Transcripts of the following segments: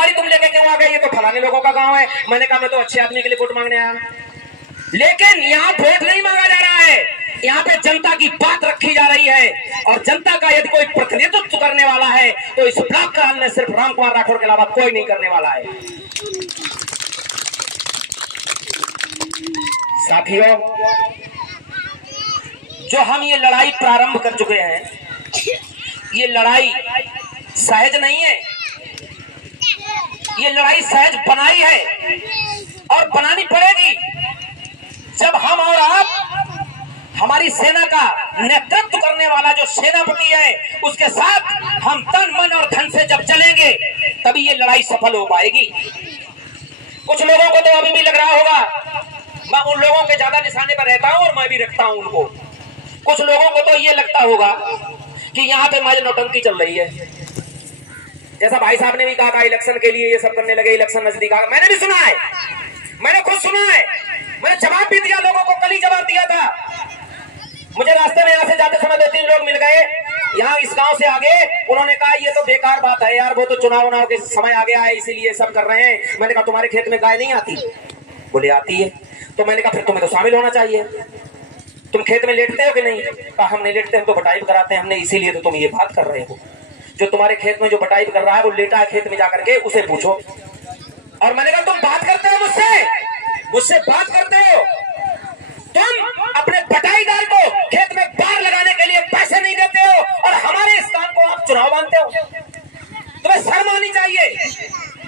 गाड़ी तुम लेके क्यों आ गए? ये तो फलाने लोगों का गांव है। मैंने कहा मैं तो अच्छे आदमी के लिए वोट मांगने आया। लेकिन यहाँ वोट नहीं मांगा जा रहा है, यहाँ पे जनता की बात रखी जा रही है। और जनता का यदि कोई प्रतिनिधित्व करने वाला है तो इस ब्लॉक का हमने सिर्फ राम कुमार राठौर के अलावा कोई नहीं करने वाला है। साथियों, जो हम ये लड़ाई प्रारंभ कर चुके हैं, ये लड़ाई सहज नहीं है, ये लड़ाई सहज बनाई है और बनानी पड़ेगी। जब हम और आप हमारी सेना का नेतृत्व करने वाला जो सेनापति है उसके साथ हम तन मन और धन से जब चलेंगे तभी ये लड़ाई सफल हो पाएगी। कुछ लोगों को तो अभी भी लग रहा होगा, मैं उन लोगों के ज्यादा निशाने पर रहता हूं और मैं भी रखता हूं उनको। कुछ लोगों को तो ये लगता होगा कि यहाँ पे हमारी नौटंकी चल रही है। जैसा भाई साहब ने भी कहा था इलेक्शन के लिए ये सब करने लगे, इलेक्शन नजदीक आ गया। मैंने भी सुना है, मैंने खुद सुना है, मैंने जवाब भी दिया लोगों को, कल ही जवाब दिया था। मुझे रास्ते में यहाँ से जाते समय 2-3 लोग मिल गए यहाँ इस गांव से आगे, उन्होंने कहा ये तो बेकार बात है यार, वो तो चुनाव के समय आ गया है इसीलिए सब कर रहे हैं। मैंने कहा तुम्हारे खेत में गाय नहीं आती? बोले आती है। तो मैंने कहा फिर तुम्हें तो शामिल होना चाहिए, तुम खेत में लेटते हो कि नहीं? कहा हम नहीं लेटते, हम तो बटाई कराते हैं हमने, इसीलिए तो तुम ये बात कर रहे हो। जो तुम्हारे खेत में जो बटाई कर रहा है वो लेटा है खेत में जाकर के, उसे पूछो। और मैंने कहा तुम बात करते हो मुझसे बात करते हो, तुम अपने बटाईदार को खेत में बार लगाने के लिए पैसे नहीं देते हो और हमारे इस काम को आप चुनाव मानते हो। तुम्हें शर्म आनी चाहिए,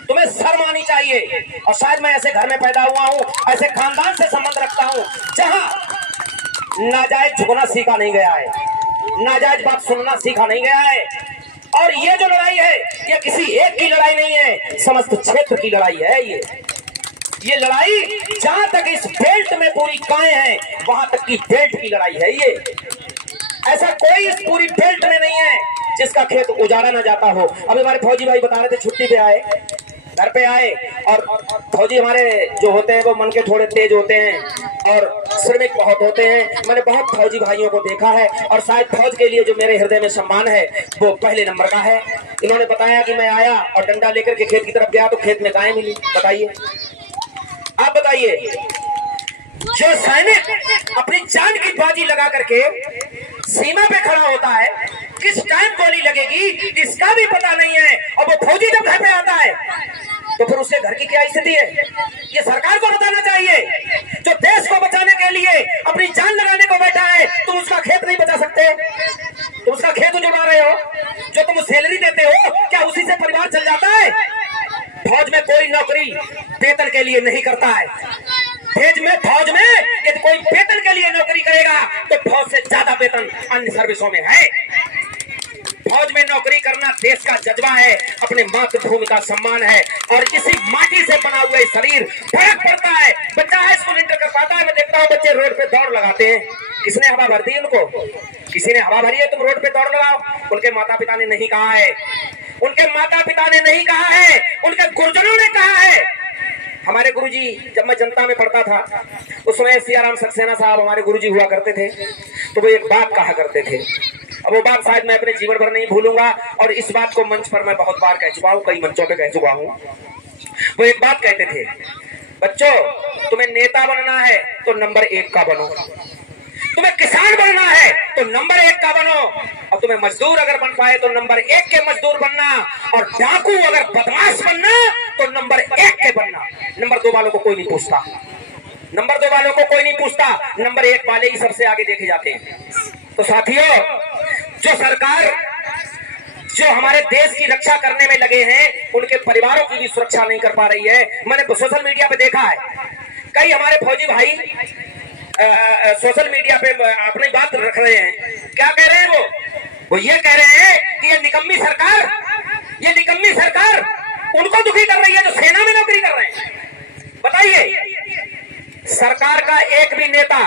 तुम्हें शर्म आनी चाहिए। और शायद मैं ऐसे घर में पैदा हुआ हूँ, ऐसे खानदान से संबंध रखता हूँ जहां नाजायज झुकना सीखा नहीं गया है, नाजायज बात सुनना सीखा नहीं गया है। और ये जो लड़ाई है ये किसी एक की लड़ाई नहीं है, समस्त क्षेत्र की लड़ाई है। ये लड़ाई जहां तक इस बेल्ट में पूरी गायें हैं वहां तक की बेल्ट की लड़ाई है। ये ऐसा कोई इस पूरी बेल्ट में नहीं है जिसका खेत उजाड़ा ना जाता हो। अभी हमारे फौजी भाई बता रहे थे, छुट्टी पे आए, घर पे आए, और फौजी हमारे जो होते हैं वो मन के थोड़े तेज होते हैं और श्रमिक बहुत होते हैं। मैंने बहुत फौजी भाइयों को देखा है और शायद फौज के लिए जो मेरे हृदय में सम्मान है वो पहले नंबर का है। इन्होंने बताया कि मैं आया और डंडा लेकर के खेत की तरफ गया तो खेत में गाय मिली। बताइए, आप बताइए, जो सैनिक अपनी जान की बाजी लगा करके सीमा पे खड़ा होता है, किस टाइम गोली लगेगी इसका भी पता नहीं है, और वो फौजी जब घर पे आता है तो फिर उसके घर की क्या स्थिति है ये सरकार को बताना चाहिए। जो देश को बचाने के लिए अपनी जान लगाने को बैठा है, तुम उसका खेत नहीं बचा सकते? तुम उसका खेत उजड़ा रहे हो, जो तुम सैलरी देते हो क्या उसी से परिवार चल जाता है? फौज में कोई नौकरी वेतन के लिए नहीं करता है। फौज में यदि कोई वेतन के लिए नौकरी करेगा तो फौज से ज्यादा वेतन अन्य सर्विसों में है। फौज में नौकरी करना देश का जज्बा है, अपने मातृभूमि का सम्मान है, और इसी माटी से बना हुआ शरीर फर्क पड़ता है। बच्चा हाई स्कूल इंटर कर पाता है, मैं देखता हूँ बच्चे रोड पे दौड़ लगाते हैं। किसने हवा भर दी उनको? किसी ने हवा भरी है तुम रोड पे दौड़ लगाओ? उनके माता पिता ने नहीं कहा है, उनके माता पिता ने नहीं कहा है, उनके गुरुजनों ने कहा है। हमारे गुरुजी, जब मैं जनता में पढ़ता था उस समय सियाराम सक्सेना साहब हमारे गुरुजी हुआ करते थे, तो वो एक बात कहा करते थे, अब वो बात शायद मैं अपने जीवन भर नहीं भूलूंगा, और इस बात को मंच पर मैं बहुत बार कह चुका हूँ, कई मंचों पे कह चुका हूँ। वो एक बात कहते थे, बच्चों तुम्हें नेता बनना है तो नंबर 1 का बनो, तुम्हें किसान बनना है तो नंबर 1 का बनो, और तुम्हें मजदूर अगर बन पाए तो नंबर 1 के मजदूर बनना, और डाकू अगर बदमाश बनना तो नंबर 1 के बनना। नंबर 2 वालों को कोई नहीं पूछता, नंबर 2 वालों को कोई नहीं पूछता, नंबर 1 वाले ही सबसे आगे देखे जाते हैं। तो साथियों, जो सरकार जो हमारे देश की रक्षा करने में लगे हैं उनके परिवारों की भी सुरक्षा नहीं कर पा रही है। मैंने सोशल मीडिया पे देखा है, कई हमारे फौजी भाई सोशल मीडिया पे अपनी बात रख रहे हैं। क्या कह रहे हैं वो ये कह रहे हैं कि ये निकम्मी सरकार उनको दुखी कर रही है जो सेना में नौकरी कर रहे हैं। बताइए, सरकार का एक भी नेता,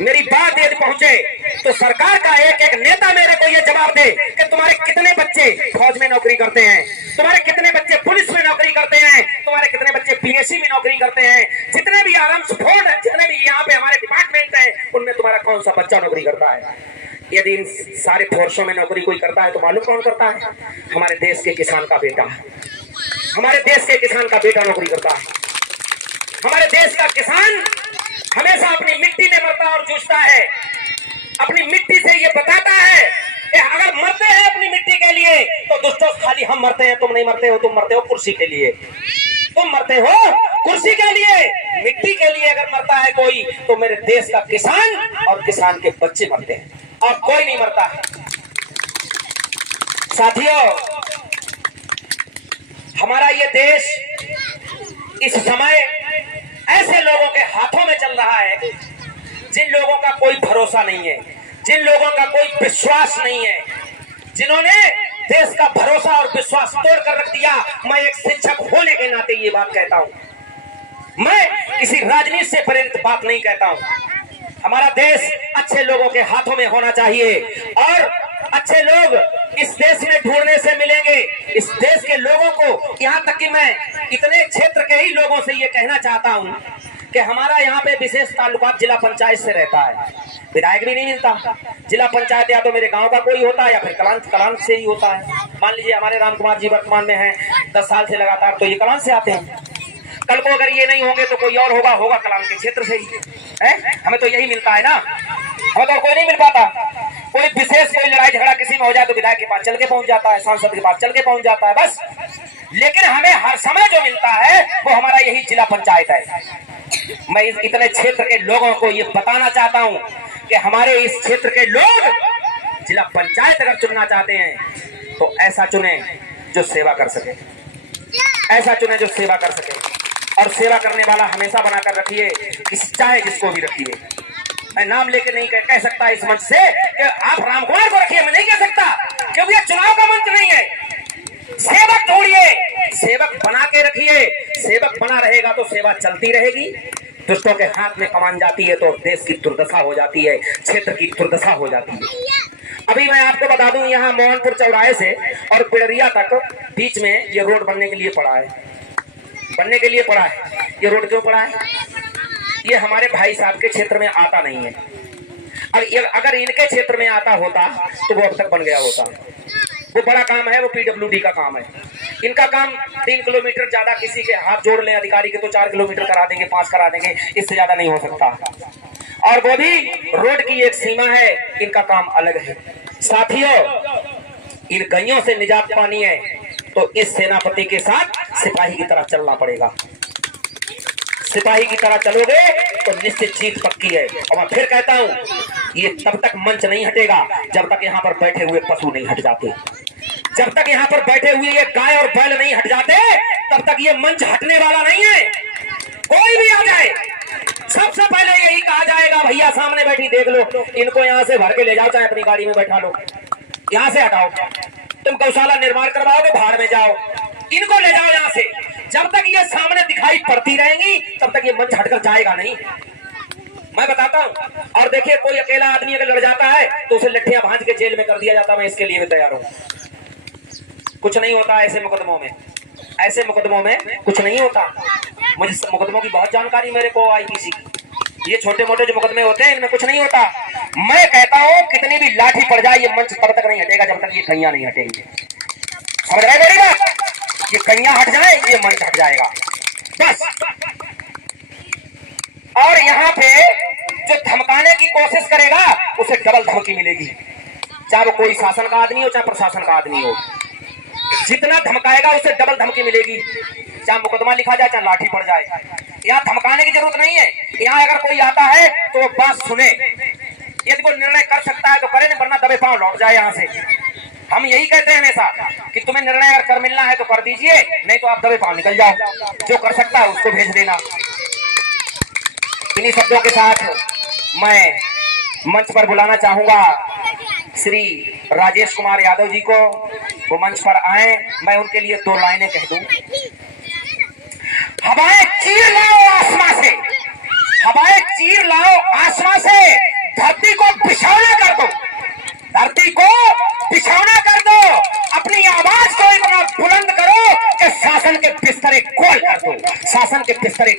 मेरी बात यदि पहुंचे तो सरकार का एक नेता मेरे को ये जवाब दे कि तुम्हारे कितने बच्चे फौज में नौकरी करते हैं, तुम्हारे कितने बच्चे पुलिस में नौकरी करते हैं, तुम्हारे कितने बच्चे पीएससी में नौकरी करते हैं, जितने भी आर्म्स फोर्स, जितने भी यहाँ पे हमारे डिपार्टमेंट है उनमें तुम्हारा कौन सा बच्चा नौकरी करता है? यदि इन सारे फोर्सों में नौकरी कोई करता है तो मालूम कौन करता है? हमारे देश के किसान का बेटा। हमारे देश के किसान का बेटा नौकरी करता है। हमारे देश का किसान हमेशा अपनी मिट्टी में मरता और जूझता है। अपनी मिट्टी से ये बताता है कि अगर मरते हैं अपनी मिट्टी के लिए तो दोस्तों खाली हम मरते हैं, तुम नहीं मरते हो। तुम मरते हो कुर्सी के लिए, तुम मरते हो कुर्सी के लिए। मिट्टी के लिए अगर मरता है कोई तो मेरे देश का किसान और किसान के बच्चे मरते हैं, और कोई नहीं मरता है। साथियों, हमारा ये देश इस समय ऐसे लोगों के हाथों में चल रहा है जिन लोगों का कोई भरोसा नहीं है, जिन लोगों का कोई विश्वास नहीं है, जिन्होंने देश का भरोसा और विश्वास तोड़ कर रख दिया। मैं एक शिक्षक होने के नाते ये बात कहता हूं, मैं किसी राजनीति से प्रेरित बात नहीं कहता हूं। हमारा देश अच्छे लोगों के हाथों में होना चाहिए, और अच्छे लोग इस देश में ढूंढने से मिलेंगे। इस देश के लोगों को, यहाँ तक कि मैं इतने क्षेत्र के ही लोगों से ये कहना चाहता हूँ कि हमारा यहाँ पे विशेष ताल्लुकात जिला पंचायत से रहता है। विधायक भी नहीं मिलता, जिला पंचायत या तो मेरे गांव का कोई होता है या फिर कलान से ही होता है। मान लीजिए हमारे राम कुमार जी वर्तमान में हैं 10 साल से लगातार, तो ये कलान से आते हैं। कल को अगर ये नहीं होंगे तो कोई और होगा कलान के क्षेत्र से ही है। हमें तो यही मिलता है ना, हमें तो कोई नहीं मिल पाता। कोई विशेष कोई लड़ाई झगड़ा किसी में हो जाए तो विधायक के पास चल के पहुंच जाता है, सांसद के पास चल के पहुंच जाता है, बस। लेकिन हमें हर समय जो मिलता है वो हमारा यही जिला पंचायत है। मैं इतने क्षेत्र के लोगों को ये बताना चाहता हूं कि हमारे इस क्षेत्र के लोग जिला पंचायत अगर चुनना चाहते हैं तो ऐसा चुने जो सेवा कर सके, ऐसा चुने जो सेवा कर सके। और सेवा करने वाला हमेशा बनाकर रखिए, चाहे जिसको भी रखिए। मैं नाम लेके नहीं कह सकता इस मंच से कि आप राम कुमार को रखिए, मैं नहीं कह सकता, क्योंकि ये चुनाव का मंच नहीं है। सेवक ढूंढिए, सेवक बना के रखिए। सेवक बना रहेगा तो सेवा चलती रहेगी। दुष्टों के हाथ में कमान जाती है तो देश की दुर्दशा हो जाती है, क्षेत्र की दुर्दशा हो जाती है। अभी मैं आपको बता दूं, यहाँ मोहनपुर चौराहे से और पिड़रिया तक बीच में ये रोड बनने के लिए पड़ा है, बनने के लिए पड़ा है। ये रोड क्यों पड़ा है? ये हमारे भाई साहब के क्षेत्र में आता नहीं है। अगर इनके क्षेत्र में आता होता तो वो अब तक बन गया होता। वो बड़ा काम है, वो पीडब्ल्यूडी का काम है। इनका काम 3 किलोमीटर, ज्यादा किसी के हाथ जोड़ लें अधिकारी के तो 4 किलोमीटर करा देंगे, 5 करा देंगे, इससे ज्यादा नहीं हो सकता। और वो भी रोड की एक सीमा है, इनका काम अलग है। साथियों, इन गइयों से निजात पानी है तो इस सेनापति के साथ सिपाही की तरह चलना पड़ेगा। सिपाही की तरह चलोगे तो निश्चित जीत पक्की है। और मैं फिर कहता हूं, ये तब तक मंच नहीं हटेगा जब तक यहाँ पर बैठे हुए पशु नहीं हट जाते। जब तक यहाँ पर बैठे हुए ये गाय और बैल नहीं हट जाते तब तक ये मंच हटने वाला नहीं है। कोई भी आ जाए, सबसे पहले यही कहा जाएगा, भैया सामने बैठी देख लो, इनको यहाँ से भर के ले जाओ, चाहे अपनी गाड़ी में बैठा लो, यहाँ से हटाओ। तुम गौशाला निर्माण करवाओगे, भाड़ में जाओ, इनको ले जाओ यहाँ से। जब तक ये सामने दिखाई पड़ती रहेंगी तब तक ये मंच हटकर जाएगा नहीं। मैं बताता हूँ। और देखिए, कोई अकेला आदमी अगर लड़ जाता है तो उसे लट्ठियां भांज के जेल में कर दिया जाता है। मैं इसके लिए भी तैयार हूँ। कुछ नहीं होता ऐसे मुकदमों में, ऐसे मुकदमों में कुछ नहीं होता। मुझे मुकदमों की बहुत जानकारी मेरे को आईपीसी की। ये छोटे मोटे जो मुकदमे होते हैं इनमें कुछ नहीं होता। मैं कहता हूँ कितनी भी लाठी पड़ जाए ये मंच तब तक नहीं हटेगा जब तक ये कैया नहीं हटेंगे। समझ रहे मेरी बात? ये कैया हट जाए ये मंच हट जाएगा, बस। और यहाँ पे जो धमकाने की कोशिश करेगा उसे डबल धमकी मिलेगी, चाहे वो कोई शासन का आदमी हो चाहे प्रशासन का आदमी हो। जितना धमकाएगा उसे डबल धमकी मिलेगी, चाहे मुकदमा लिखा जाए चाहे लाठी पड़ जाए। यहाँ धमकाने की जरूरत नहीं है। यहाँ अगर कोई आता है तो वो बात सुने, यदि वो निर्णय कर सकता है तो करे, वरना दबे पांव लौट जाए यहाँ से। हम यही कहते हैं हमेशा कि तुम्हें निर्णय अगर कर मिलना है तो कर दीजिए, नहीं तो आप दबे पांव निकल जाओ। जो कर सकता है उसको भेज देना। इन्हीं शब्दों के साथ मैं मंच पर बुलाना चाहूंगा श्री राजेश कुमार यादव जी को। वो मंच पर आए, मैं उनके लिए 2 लाइनें कह दूं। हवाएं चीर लाओ आसमां से, हवाएं चीर लाओ आसमां से, धरती को बिछौना कर दो, धरती को बिछौना कर दो। अपनी आवाज को इतना बुलंद करो कि शासन के बिस्तरे खोल कर दो, शासन के बिस्तरे